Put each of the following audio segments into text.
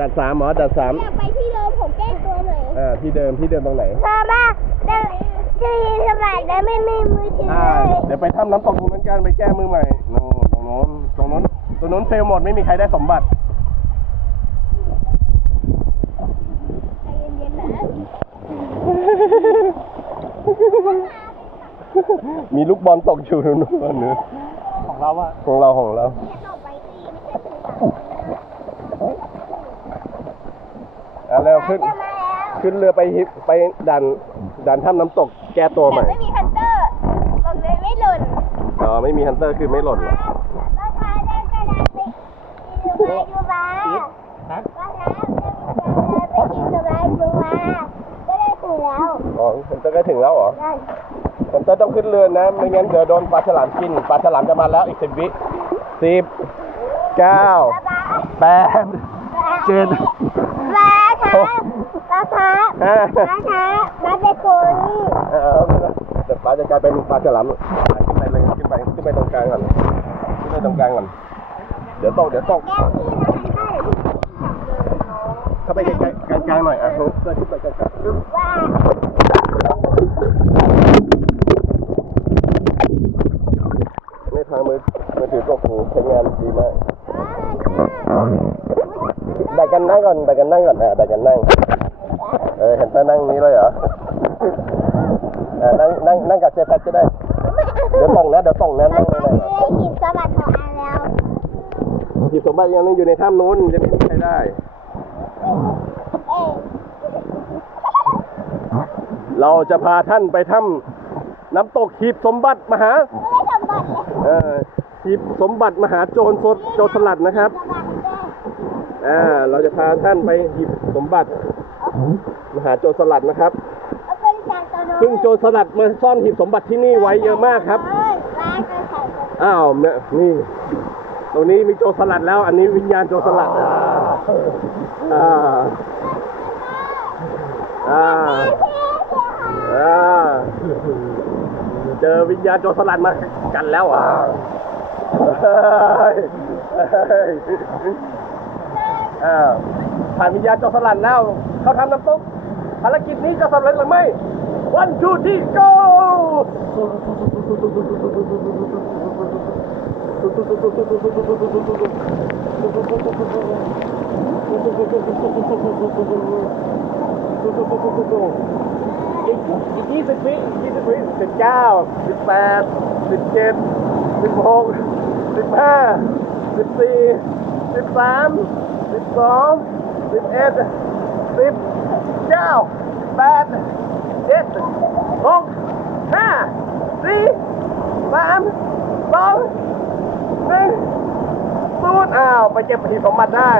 ดัดสามเหรอดัดสามอยากไปที่เดิมผมแก้ตัวหน่อยอ่าที่เดิมที่เดิมตรงไหนชอบมากเดินที่สมัยแล้วไม่มีมือถืออ่าเลยเดี๋ยวไปถ้ำน้ำตกตรงนั้นกันไปแก้มือใหม่โน่นตรงโน้นตรงโน้นตรงโน้นเฟลหมดไม่มีใครได้สมบัติใจเย็นๆนะมีลูกบอลตกอยู่นู่นนู่นของเราอะของเราของเราต่อไปสิไม่ใช่ อะแล้ว ขึ้นจะมาแล้วขึ้นเรือไปฮิปไปดันดันถ้ำน้ำตกแก้ตัวใหแต่ม่ ไม่มีฮันเตอร์บอกเลยไม่หล่นอ๋อ ไม่มีฮันเตอร์คือไม่หล่นเหรอราคาเดินกระดาษไปดูมาดูมานะราคาเดินกระดาษไปกินดูมาดูมาก็ได้ถึงแล้วอ๋อฮันเตอร์ใกล้ถึงแล้วเหรอนั่นฮันเตอร์ต้องขึ้นเรือนะ ไม่งั้นเดี๋ยวโดนปลาฉลามกิน ปลาฉลามจะมาแล้วอีกสิบวิสิบเก้าราคาแปด เจ็ด ราคาราคาห้าราคาราคาโกนี่เออเดี๋ยวปลาจะกลายเป็นปลาฉลามขึ้นไปเลยขึ้นไปขึ้นไปตรงกลางก่อนขึ้นไปตรงกลางก่อนเดี๋ยวตกเดี๋ยวตกเข้าไปใกล้ๆกลางๆหน่อยอะเพื่อขึ้นไปกลางๆปึ๊บว่าไม่พังมือมือถือตกหูใช้งานดีมากแบ่ง กันนั่งก่อนแบ่งกันนั่งก่อนอะแบ่งกันนั่ง เออเห็นตานั่งนี้เลยเหรออ่านั่งนั่งนั่งกับเจแพทก็ได้ เดี๋ยวส่งนะเดี๋ยวส่งนะรานั่งเลยคานะคือหินสมบัติของอันแล้วหยิบสมบัติยังนึงอยู่ในถ้ำนู้นจะไม่มีใครได้เอ๊ะเราจะพาท่านไปถ้ำน้ำตกหีบสมบัติมหา ไม่ได้สมบัติเลยเออหีบสมบัติมหาโจรสดโจรสลัดนะครับ สมบัติเลย อ่า เราจะพาท่านไปหีบสมบัติมหาโจรสลัดนะครับเอาเป็นจานตัวโน้นซึ่งโจรสลัดมาซ่อนหีบสมบัติที่นี่ไว้เยอะมากครับเออร้านเป็นของตัวอ้าวเนี่ยนี่ ตรงนี้มีโจรสลัดแล้ว อันนี้วิญญาณโจรสลัด อ่า อ่า อ่า เจอวิญญาณโจรสลัดมากันแล้วอะเฮ้ยเฮ้ย อ่าผ่านวิญญาณจรสลัดแล้ว เขาทำน้ำตกภารกิจนี้จะสำเร็จหรือไม่ one two three go อีกอีกยี่สิบวิยี่สิบวิสิบเก้าสิบแปดสิบเจ็ดสิบหกสิบห้าสิบสี่สิบสาม สิบสองสิบเอ็ดสิบเก้าแปดเจ็ดหกห้าสี่สามสองหนึ่งศูนย์อ้าวไปเก็บหีบสมบัติได้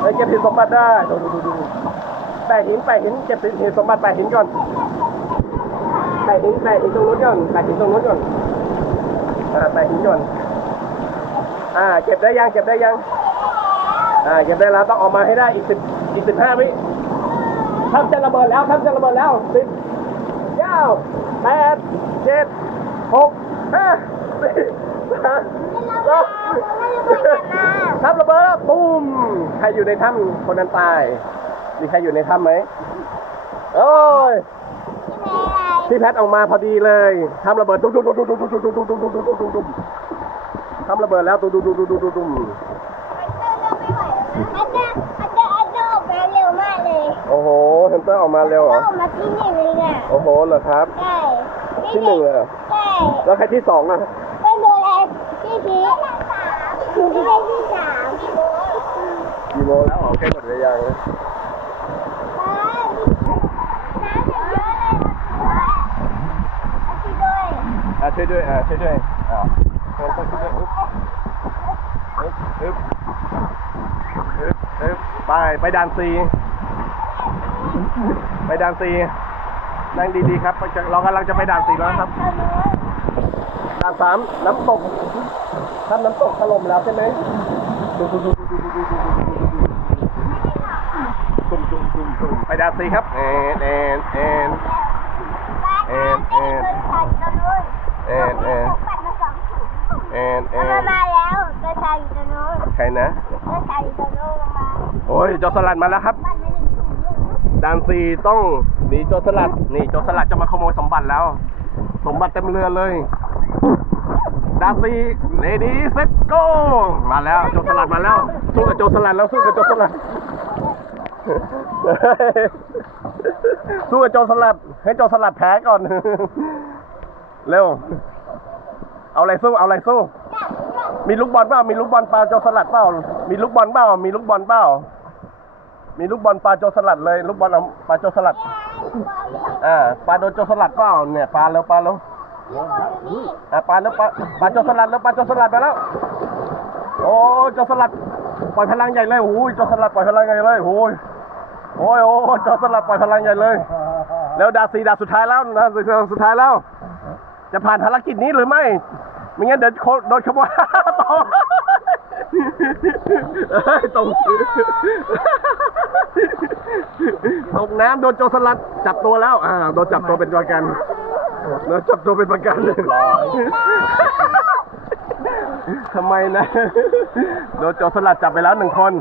ไปเก็บหีบสมบัติได้ดูดูดูแปะหินแปะหินเก็บหินสมบัติแปะหินก่อนแปะหินแปะหินตรงนู้นก่อนแปะหินตรงนู้นก่อนแปะหินก่อน อ่าเก็บได้ยังเก็บได้ยังอ่าเก็บได้แล้วต้องออกมาให้ได้อีกสิบอีกสิบห้าวิทำจะระเบิดแล้วทำจะระเบิดแล้วสิบเก้าแปดเจ็ดหกห้าสี่สามสองทำระเบิดแล้วตูมใครอยู่ในถ้ำคนนั้นตายมีใครอยู่ในถ้ำไหมโอ้ยพี่แพทย์ออกมาพอดีเลยทำระเบิดตุ้มตุ้มตุ้มตุ้มตุ้มตุ้มตุ้มตุ้มตุ้มตุ้มตุ้มตุ้มตุ้ม ทำระเบิดแล้วตุ้มตุ้มตุ้มตุ้มตุ้มโอ้โหเฮมสเตอร์ออกมาเร็วเหรอออกมาที่หนึ่งเลยอะโอ้โหเหรอครับใช่ที่หนึ่งเลยใช่แล้วใครที่สองอะป็นโดเแอที่ที่สามหนูที่ได้ที่สามกี่โมงแล้วออกใกล้หมดเลยยัง啊，对对，啊，对对，啊。 อะช่วยด้วยอะเฮนเตอร์ช่วยด้วยอึ๊บอึ๊บอึ๊บอึ๊บไป ไปด่านซีไปด่านซีนั่งดีๆครับ เรากำลังจะไปด่านสี่แล้วครับ ด่านสามน้ำตกถ้าน้ำตกถล่มแล้วใช่ไหมดุมดุมดุมดุมดุมดุมดุมดุมดุมดุมไปด่านสี่ครับเอ็นเอ็นเอ็น เอ็นเอ็นเอ็น เอ็นเอ็น ปัดมาสองถุง เอ็นเอ็ มัน น มาแล้วกระชายอยู่ตรงนู้น ใครนะ แล้วใส่ตัวโลลงมา โอ้ยโจร สลัดมาแล้วครับด่านสี่ต้องหนีโจรสลัดนี่โจรสลัดจะมาขโมยสมบัติแล้ว สมบัติเต็มเรือเลยด่านสี่เลดี้เซ็ตโกมาแล้วโจรสลัดมาแล้ว สู้กับโจรสลัดแล้วสู้กับโจรสลัดสู้กับโจรสลัด ให้โจรสลัดแพ้ก่อน เร็ว เอาอะไรสู้ เอาอะไรสู้ มีลูกบอลเปล่า มีลูกบอลปลาโจรสลัดเปล่า มีลูกบอลเปล่า มีลูกบอลเปล่า มีลูกบอลปลาโจรสลัดเลยลูกบอลเอาปลาโจรสลัดอ่าปลาโดนโจรสลัดเปล่าเนี่ยปลาแล้วปลาแล้วอ่าปลาแล้วปลาปลาโจรสลัดแล้วปลาโจรสลัดไปแล้ว โอ้โจรสลัดปล่อยพลังใหญ่เลยโอ้ยโจรสลัดปล่อยพลังใหญ่เลยโอ้ยโอ้ยโอ้ยโจรสลัดปล่อยพลังใหญ่เลย แล้วดาสีดาสุดท้ายแล้วนะสุดท้ายแล้ว จะผ่านภารกิจนี้หรือไม่ไม่งั้นเดี๋ยวโดนขโมยต่อ เฮ้ยตกตกน้ำโดนโจรสลัดจับตัวแล้วอ่าโดนจับตัวเป็นประกันโดนจับตัวเป็นประกันเลยทำไมนะ โดนโจรสลัดจับไปแล้วหนึ่งคน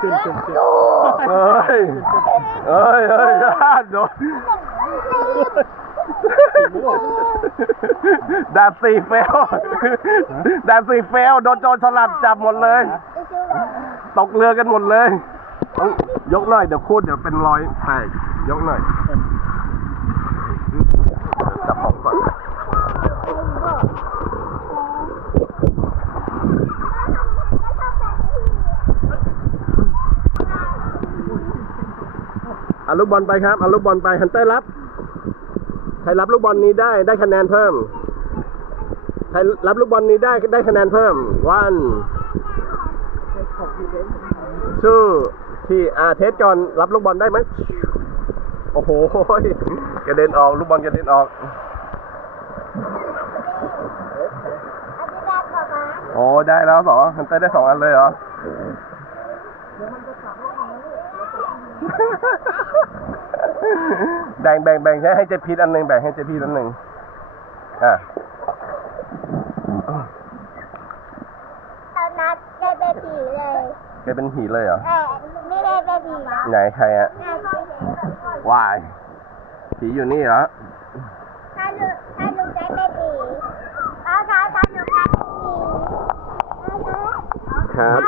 ขึ้นขึ้นขึ้นเอ้ยเอ้ยเอ้ยโดน ดาบสี่เฟลดาบสี่เฟลโดนโจรสลัดจับหมดเลย ตกเรือกันหมดเลยต้องยกหน่อยเดี๋ยวคูดเดี๋ยวเป็นรอยแตกยกหน่อยจับของก่อนเอาลูกบอลไปครับเอาลูกบอลไปฮันเตอร์รับ ใครรับลูกบอลนี้ได้ได้คะแนนเพิ่ม ใครรับลูกบอลนี้ได้ได้คะแนนเพิ่ม วันชื่อที่อ่าเทสก่อนรับลูกบอลได้ไหมโอ้โหกระเด็นออกลูกบอลกระเด็นออกโอ้ได้แล้วสองฮันเตอร์ได้สองอันเลยเหรอ แบ่งแบ่งแบ่งให้ให้เจพีดอันหนึ่งแบ่งให้เจพีดอันหนึ่งอะตอนนัดได้เบบีเลยแกเป็นหีเลยเหรอเออไม่ได้เบบีนะไหนใครอะน่าจะวาย ผีอยู่นี่เหรอ ถ้าหนูถ้าหนูได้เบบีถ้าถ้าถ้าหนูได้เบบีครับ